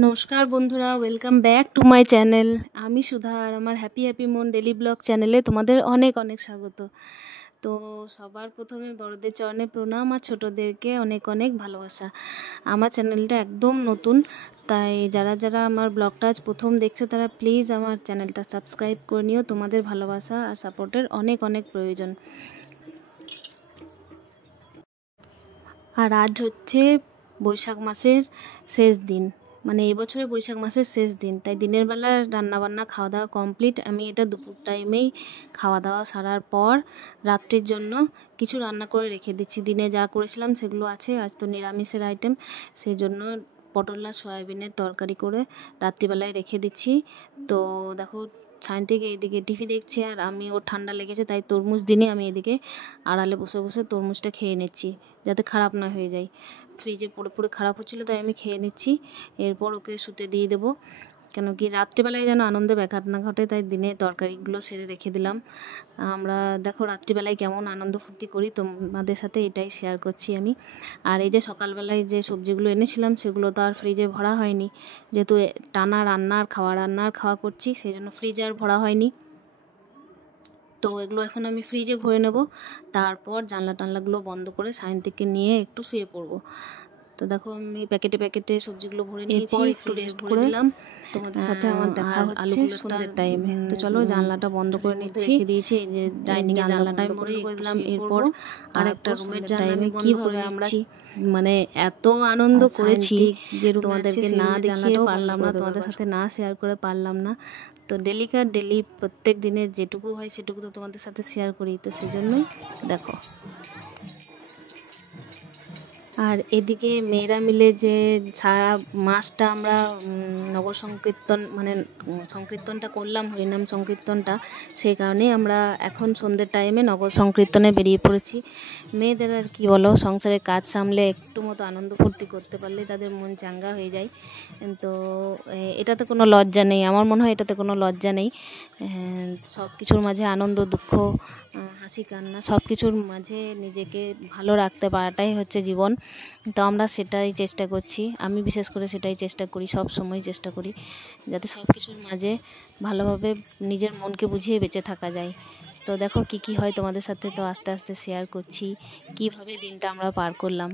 নমস্কার বন্ধুরা, welcome back to my channel. আমি সুধা আর আমার হ্যাপি হ্যাপি মন ডেলি ব্লগ চ্যানেলে তোমাদের অনেক অনেক স্বাগত। তো সবার প্রথমে বড়দের চরণে প্রণাম আর ছোটোদেরকে অনেক অনেক ভালোবাসা। আমার চ্যানেলটা একদম নতুন, তাই যারা যারা আমার ব্লগটা আজ প্রথম দেখছো তারা প্লিজ আমার চ্যানেলটা সাবস্ক্রাইব করে নিও। তোমাদের ভালোবাসা আর সাপোর্টের অনেক অনেক প্রয়োজন। আর আজ হচ্ছে বৈশাখ মাসের শেষ দিন, মানে এবছরে বৈশাখ মাসের শেষ দিন, তাই দিনের বেলা রান্নাবান্না খাওয়া দাওয়া কমপ্লিট। আমি এটা দুপুর টাইমেই খাওয়া দাওয়া সারার পর রাত্রির জন্য কিছু রান্না করে রেখে দিচ্ছি। দিনে যা করেছিলাম সেগুলো আছে, আজ তো নিরামিষের আইটেম, সেই জন্য পটল আর সয়াবিনের তরকারি করে রাত্রিবেলায় রেখে দিচ্ছি। তো দেখো ছাইন থেকে এইদিকে টিভি দেখছে আর আমি, ওর ঠান্ডা লেগেছে তাই তরমুজ দিনে আমি এদিকে আড়ালে বসে বসে তরমুজটা খেয়ে নিচ্ছি যাতে খারাপ না হয়ে যায়। ফ্রিজে পড়ে পড়ে খারাপ হচ্ছিলো তাই আমি খেয়ে নিচ্ছি। এরপর ওকে শুতে দিয়ে দেবো, কেন কি রাত্রিবেলায় যেন আনন্দে ব্যাঘাত না ঘটে, তাই দিনে তরকারিগুলো সেরে রেখে দিলাম। আমরা দেখো রাত্রিবেলায় কেমন আনন্দ ফুর্তি করি, তোমাদের সাথে এটাই শেয়ার করছি আমি। আর এই যে সকালবেলায় যে সবজিগুলো এনেছিলাম সেগুলো তো আর ফ্রিজে ভরা হয়নি, যেহেতু টানা রান্নার খাওয়া করছি, সেই জন্য ফ্রিজে আর ভরা হয়নি। তো এগুলো এখন আমি ফ্রিজে ভরে নেব, তারপর জানলা টানলাগুলো বন্ধ করে সাইন থেকে নিয়ে একটু শুয়ে পড়বো। তো দেখো আমি প্যাকেটে প্যাকেটে সবজিগুলো ভরে নিয়েছি, একটু রেস্ট করে দিলাম। তোমাদের সাথে আমার দেখা হচ্ছে সন্ধ্যের টাইমে। তো চলো জানলাটা বন্ধ করে নিচ্ছি, রেখে দিয়েছি। এই যে ডাইনিং এর জানলাটা আমি বন্ধ করে দিলাম। এরপর আরেকটা রুমের টাইমে কিভাবে আমরা মানে এত আনন্দ করেছি যে তোমাদেরকে না দেখিয়ে পারলাম না, তোমাদের সাথে না শেয়ার করে পারলাম না। তো ডেলি প্রত্যেক দিনের যেটুকু হয় সেটুকু তো তোমাদের সাথে শেয়ার করি, তো সেই জন্যই দেখো। আর এদিকে মেয়েরা মিলে যে সারা মাসটা আমরা নগর সংকীর্তন মানে সংকীর্তনটা করলাম, হরিনাম সংকীর্তনটা, সেই কারণেই আমরা এখন সন্ধ্যের টাইমে নগর সংকীর্তনে বেরিয়ে পড়েছি। মেয়েদের আর কি বলো, সংসারে কাজ সামলে একটু মতো আনন্দ ফুর্তি করতে পারলে তাদের মন চাঙ্গা হয়ে যায়। তো এটাতে কোনো লজ্জা নেই, আমার মনে হয় এটাতে কোনো লজ্জা নেই। সব কিছুর মাঝে আনন্দ দুঃখ হাসি কান্না সব কিছুর মাঝে নিজেকে ভালো রাখতে পারাটাই হচ্ছে জীবন। তো আমরা সেটাই চেষ্টা করছি, আমি বিশেষ করে সেটাই চেষ্টা করি, সব সময় চেষ্টা করি যাতে সব কিছুর মাঝে ভালোভাবে নিজের মনকে বুঝিয়ে বেঁচে থাকা যায়। তো দেখো কি হয় তোমাদের সাথে তো আস্তে আস্তে শেয়ার করছি কিভাবে দিনটা আমরা পার করলাম।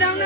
দাও